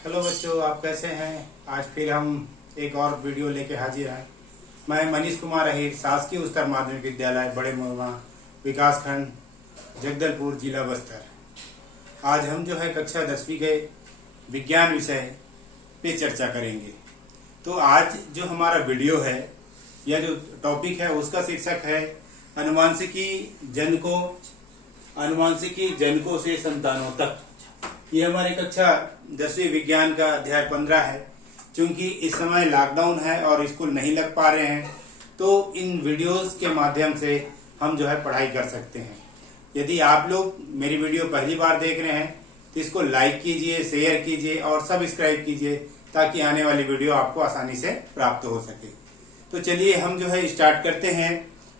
Hello बच्चों, आप कैसे हैं। आज फिर हम एक और वीडियो लेके हाजिर हैं। मैं मनीष कुमार अहिर, शासकीय उच्चतर माध्यमिक विद्यालय बड़े मुआ विकास खंड जगदलपुर जिला बस्तर। आज हम जो है कक्षा 10वीं के विज्ञान विषय पे चर्चा करेंगे। तो आज जो हमारा वीडियो है या जो टॉपिक है उसका शीर्षक है अनुवांशिकी जनकों से संतानों तक। ये हमारी कक्षा 10वीं विज्ञान का अध्याय 15 है। क्योंकि इस समय लॉकडाउन है और स्कूल नहीं लग पा रहे हैं, तो इन वीडियोस के माध्यम से हम जो है पढ़ाई कर सकते हैं। यदि आप लोग मेरी वीडियो पहली बार देख रहे हैं तो इसको लाइक कीजिए, शेयर कीजिए और सब्सक्राइब कीजिए ताकि आने वाली वीडियो आपको आसानी से प्राप्त हो सके। तो चलिए हम जो है स्टार्ट करते हैं।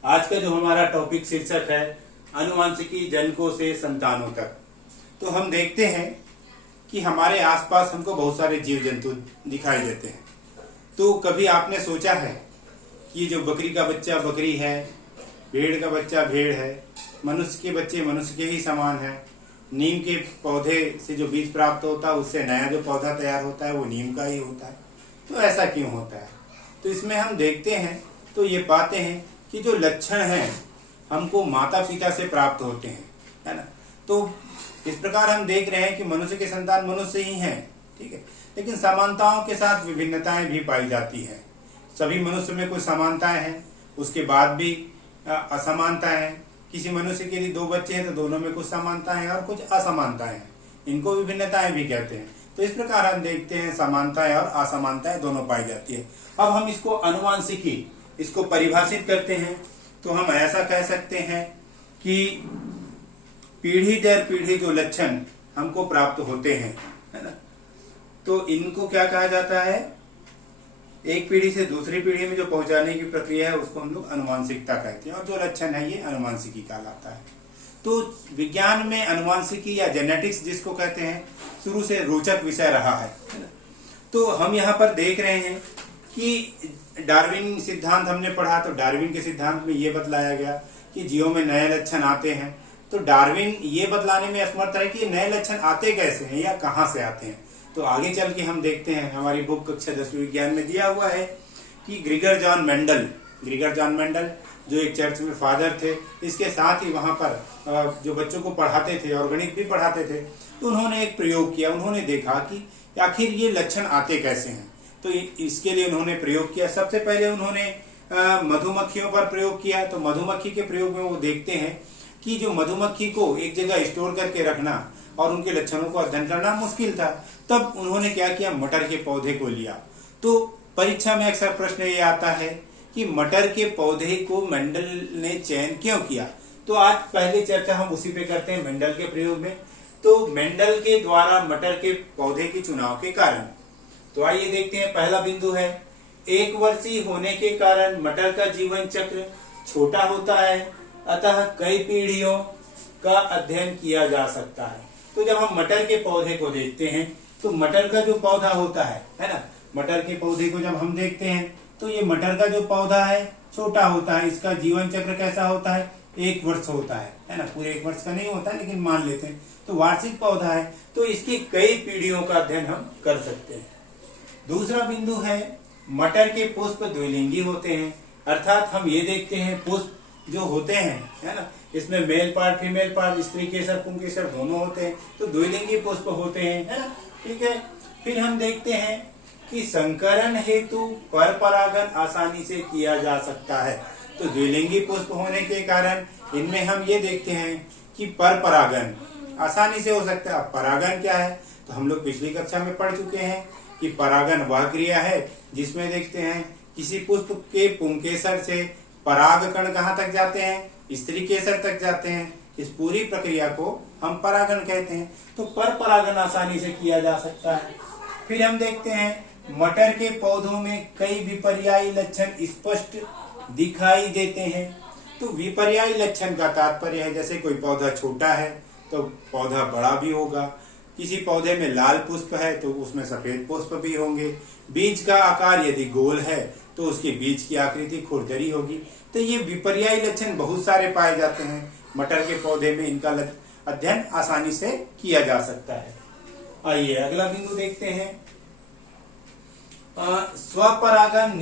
आज का जो हमारा टॉपिक शीर्षक है अनुवांशिकी जनकों से संतानों तक। तो हम देखते हैं कि हमारे आसपास हमको बहुत सारे जीव जंतु दिखाई देते हैं। तो कभी आपने सोचा है कि जो बकरी का बच्चा बकरी है, भेड़ का बच्चा भेड़ है, मनुष्य के बच्चे मनुष्य के ही समान है, नीम के पौधे से जो बीज प्राप्त होता है उससे नया जो पौधा तैयार होता है वो नीम का ही होता है। तो ऐसा क्यों होता है? तो इसमें हम देखते हैं तो ये पाते हैं कि जो लक्षण हैं हमको माता पिता से प्राप्त होते हैं, है ना। तो इस प्रकार हम देख रहे हैं कि मनुष्य के संतान मनुष्य ही हैं, ठीक है। लेकिन समानताओं के साथ विभिन्नताएं भी पाई जाती है। सभी मनुष्य में कुछ समानताएं हैं, उसके बाद भी असमानताएं हैं। किसी मनुष्य के लिए 2 बच्चे हैं तो दोनों में कुछ समानताएं हैं और कुछ असमानताएं हैं, इनको विभिन्नताएं भी कहते हैं। तो इस प्रकार हम देखते हैं समानताएं और असमानताएं दोनों पाई जाती है। अब हम इसको अनुवांशिकी इसको परिभाषित करते हैं तो हम ऐसा कह सकते हैं कि पीढ़ी दर पीढ़ी जो लक्षण हमको प्राप्त होते हैं, है ना, तो इनको क्या कहा जाता है? एक पीढ़ी से दूसरी पीढ़ी में जो पहुंचाने की प्रक्रिया है उसको हम लोग अनुवांशिकता कहते हैं और जो लक्षण है ये अनुवांशिकी कहलाता है। तो विज्ञान में अनुवांशिकी या जेनेटिक्स जिसको कहते हैं शुरू से रोचक विषय रहा है ना। तो हम यहाँ पर देख रहे हैं कि डार्विन सिद्धांत हमने पढ़ा, तो डार्विन के सिद्धांत में ये बतलाया गया कि जीवों में नए लक्षण आते हैं। तो डार्विन ये बतलाने में असमर्थ है कि नए लक्षण आते कैसे हैं या कहां से आते हैं। तो आगे चल के हम देखते हैं, हमारी बुक कक्षा 10वीं विज्ञान में दिया हुआ है कि ग्रिगर जॉन मेंडल जो एक चर्च में फादर थे, इसके साथ ही वहां पर जो बच्चों को पढ़ाते थे और गणित भी पढ़ाते थे, तो उन्होंने एक प्रयोग किया। उन्होंने देखा कि आखिर ये लक्षण आते कैसे हैं। तो इसके लिए उन्होंने प्रयोग किया। सबसे पहले उन्होंने मधुमक्खियों पर प्रयोग किया। तो मधुमक्खी के प्रयोग में वो देखते हैं कि जो मधुमक्खी को एक जगह स्टोर करके रखना और उनके लक्षणों को अध्ययन करना मुश्किल था। तब उन्होंने क्या किया, मटर के पौधे को लिया। तो परीक्षा में अक्सर प्रश्न ये आता है कि मटर के पौधे को मेंडल ने चयन क्यों किया। तो आज पहले चर्चा हम उसी पे करते हैं, मेंडल के प्रयोग में। तो मेंडल के द्वारा मटर के पौधे के चुनाव के कारण, तो आइए देखते हैं। पहला बिंदु है 1 वर्षीय होने के कारण मटर का जीवन चक्र छोटा होता है, अतः कई पीढ़ियों का अध्ययन किया जा सकता है। तो जब हम मटर के पौधे को देखते हैं तो मटर का जो पौधा होता है ना, मटर के पौधे को जब हम देखते हैं तो ये मटर का जो पौधा है छोटा होता है। इसका जीवन चक्र कैसा होता है? 1 वर्ष होता है ना। पूरे 1 वर्ष का नहीं होता लेकिन मान लेते हैं। तो वार्षिक पौधा है, तो इसकी कई पीढ़ियों का अध्ययन हम कर सकते हैं। दूसरा बिंदु है मटर के पुष्प द्विलिंगी होते हैं, अर्थात हम ये देखते हैं पुष्प जो होते हैं, है ना, इसमें मेल पार्ट फीमेल पार्ट, स्त्री केसर पुंकेसर दोनों होते हैं। तो द्विलिंगी पुष्प होते हैं, है ना, ठीक है। फिर हम देखते हैं कि संकरण हेतु पर परागन आसानी से किया जा सकता है। तो द्विलिंगी पुष्प होने के कारण इनमें हम ये देखते हैं कि पर परागन आसानी से हो सकता है। अब परागन क्या है? तो हम लोग पिछली कक्षा में पढ़ चुके हैं कि परागन वह क्रिया है जिसमें देखते हैं किसी पुष्प के पुंकेसर से पराग कण कहाँ तक जाते हैं? स्त्री केसर तक जाते हैं। इस पूरी प्रक्रिया को हम परागन कहते हैं। तो पर परागन आसानी से किया जा सकता है। फिर हम देखते हैं मटर के पौधों में कई विपर्यायी लक्षण स्पष्ट दिखाई देते हैं। तो विपर्यायी लक्षण का तात्पर्य है जैसे कोई पौधा छोटा है तो पौधा बड़ा भी होगा, किसी पौधे में लाल पुष्प है तो उसमें सफेद पुष्प भी होंगे, बीज का आकार यदि गोल है तो उसके बीज की आकृति खुरदरी होगी। तो ये विपर्यायी लक्षण बहुत सारे पाए जाते हैं मटर के पौधे में। इनका अध्ययन आसानी से किया जा सकता है। आइए अगला बिंदु देखते हैं। स्वपरागन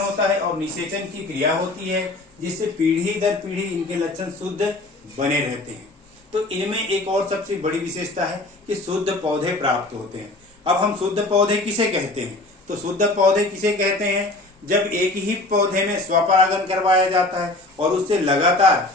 होता है और निषेचन की क्रिया होती है, जिससे पीढ़ी दर पीढ़ी इनके लक्षण शुद्ध बने रहते हैं। तो इनमें एक और सबसे बड़ी विशेषता है कि शुद्ध पौधे प्राप्त होते हैं। अब हम शुद्ध पौधे किसे कहते हैं? तो शुद्ध पौधे किसे कहते हैं? जब एक ही पौधे में स्वपरागन करवाया जाता है और उससे लगातार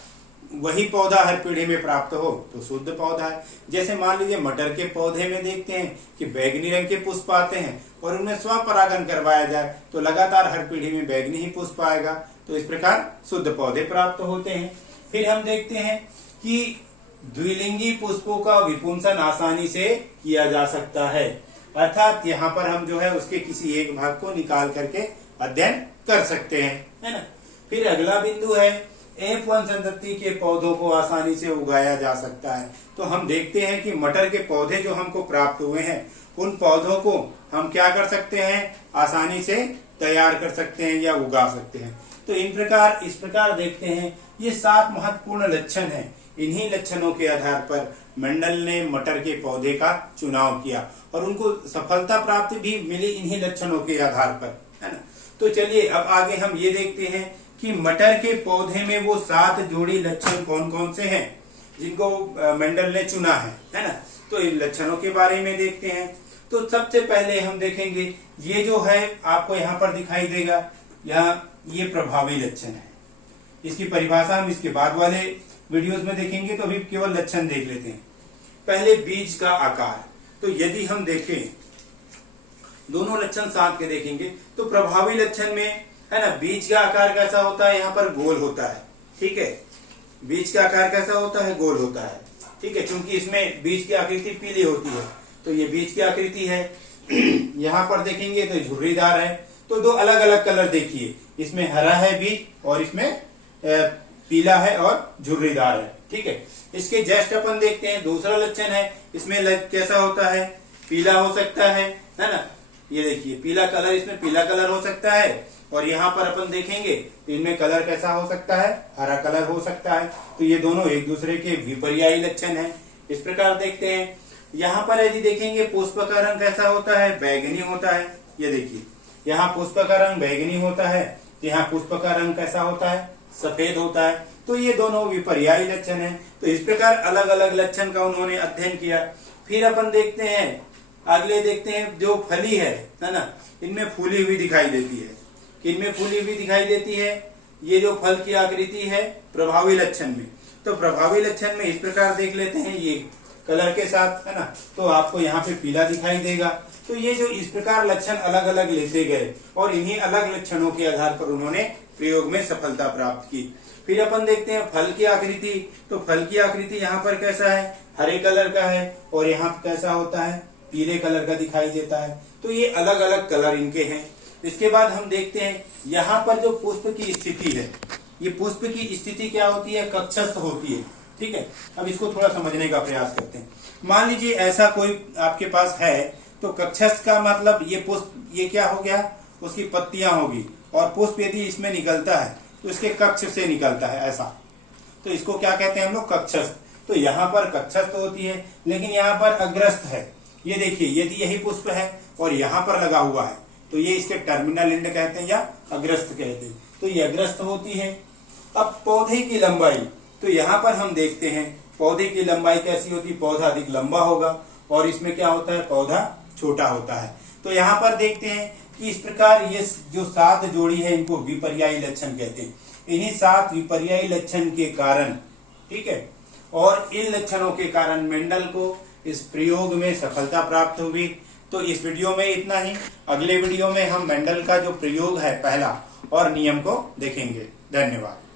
वही पौधा हर पीढ़ी में प्राप्त हो तो शुद्ध पौधा है। जैसे मान लीजिए मटर के पौधे में देखते हैं कि बैगनी रंग के पुष्प आते हैं और उनमें स्वपरागन करवाया जाए तो लगातार हर पीढ़ी में बैगनी ही पुष्प आएगा। तो इस प्रकार शुद्ध पौधे प्राप्त होते हैं। फिर हम देखते हैं कि द्विलिंगी पुष्पों का विपुंसन आसानी से किया जा सकता है, अर्थात यहाँ पर हम जो है उसके किसी एक भाग को निकाल करके अध्ययन कर सकते हैं, है ना। फिर अगला बिंदु है F1 संतति के पौधों को आसानी से उगाया जा सकता है। तो हम देखते हैं कि मटर के पौधे जो हमको प्राप्त हुए हैं उन पौधों को हम क्या कर सकते हैं? आसानी से तैयार कर सकते हैं या उगा सकते हैं। तो इस प्रकार देखते हैं ये 7 महत्वपूर्ण लक्षण हैं। इन्हीं लक्षणों के आधार पर मेंडल ने मटर के पौधे का चुनाव किया और उनको सफलता प्राप्त भी मिली इन्हीं लक्षणों के आधार पर, है ना। तो चलिए अब आगे हम ये देखते हैं कि मटर के पौधे में वो 7 जोड़ी लक्षण कौन कौन से हैं जिनको मेंडल ने चुना है ना। तो इन लक्षणों के बारे में देखते हैं। तो सबसे पहले हम देखेंगे ये जो है आपको यहाँ पर दिखाई देगा, यहाँ ये प्रभावी लक्षण है। इसकी परिभाषा हम इसके बाद वाले वीडियोस में देखेंगे, तो अभी केवल लक्षण देख लेते हैं। पहले बीज का आकार। तो यदि हम देखें दोनों लक्षण साथ के देखेंगे तो प्रभावी लक्षण में है ना बीज का आकार कैसा होता है? यहाँ पर गोल होता है, ठीक है। बीज का आकार कैसा होता है? गोल होता है, ठीक है। क्योंकि इसमें बीज की आकृति पीली होती है तो ये बीज की आकृति है। यहाँ पर देखेंगे तो झुर्रीदार है। तो 2 अलग अलग कलर देखिए, इसमें हरा है बीज और इसमें पीला है और झुर्रीदार है, ठीक है। इसके जस्ट अपन देखते हैं दूसरा लक्षण है। इसमें कैसा होता है? पीला हो सकता है ना। ये देखिए पीला कलर, इसमें पीला कलर हो सकता है। और यहाँ पर अपन देखेंगे इनमें कलर कैसा हो सकता है? हरा कलर हो सकता है। तो ये दोनों एक दूसरे के विपर्यायी लक्षण है। इस प्रकार देखते हैं। यहाँ पर यदि देखेंगे पुष्प का रंग कैसा होता है? बैगनी होता है। ये देखिए यहाँ पुष्प का रंग बैगनी होता है, यहाँ पुष्प का रंग कैसा होता है? सफेद होता है। तो ये दोनों विपर्यायी लक्षण है। तो इस प्रकार अलग अलग लक्षण का उन्होंने अध्ययन किया। फिर अपन देखते हैं अगले देखते हैं जो फली है ना, इनमें फूली हुई दिखाई देती है। किनमें फूली हुई दिखाई देती है? ये जो फल की आकृति है प्रभावी लक्षण में। तो प्रभावी लक्षण में इस प्रकार देख लेते हैं, ये कलर के साथ, है ना। तो आपको यहाँ पे पीला दिखाई देगा। तो ये जो इस प्रकार लक्षण अलग अलग लेते गए और इन्हीं अलग लक्षणों के आधार पर उन्होंने प्रयोग में सफलता प्राप्त की। फिर अपन देखते हैं फल की आकृति। तो फल की आकृति यहाँ पर कैसा है? हरे कलर का है और यहाँ कैसा होता है? पीले कलर का दिखाई देता है। तो ये अलग अलग कलर इनके हैं। इसके बाद हम देखते हैं यहाँ पर जो पुष्प की स्थिति है, ये पुष्प की स्थिति क्या होती है? कक्षस्थ होती है, ठीक है। अब इसको थोड़ा समझने का प्रयास करते हैं। मान लीजिए ऐसा कोई आपके पास है, तो कक्षस्थ का मतलब ये पुष्प, ये क्या हो गया? उसकी पत्तियां होगी और पुष्प यदि इसमें निकलता है तो इसके कक्ष से निकलता है ऐसा, तो इसको क्या कहते हैं हम लोग? कक्षस्थ। तो यहाँ पर कक्षस्थ होती है, लेकिन यहाँ पर अग्रस्थ है। ये देखिए यदि यही पुष्प है और यहाँ पर लगा हुआ है तो ये इसके टर्मिनल एंड कहते हैं या अग्रस्थ कहते हैं। तो ये अग्रस्थ होती है। अब पौधे की लंबाई, तो यहाँ पर हम देखते हैं पौधे की लंबाई कैसी होती? पौधा अधिक लंबा होगा और इसमें क्या होता है? पौधा छोटा होता है। तो यहाँ पर देखते हैं कि इस प्रकार ये जो 7 जोड़ी है इनको विपर्यायी लक्षण कहते हैं। इन्हीं 7 विपर्यायी लक्षण के कारण, ठीक है, और इन लक्षणों के कारण मेंडल को इस प्रयोग में सफलता प्राप्त हुई। तो इस वीडियो में इतना ही। अगले वीडियो में हम मेंडल का जो प्रयोग है पहला और नियम को देखेंगे। धन्यवाद।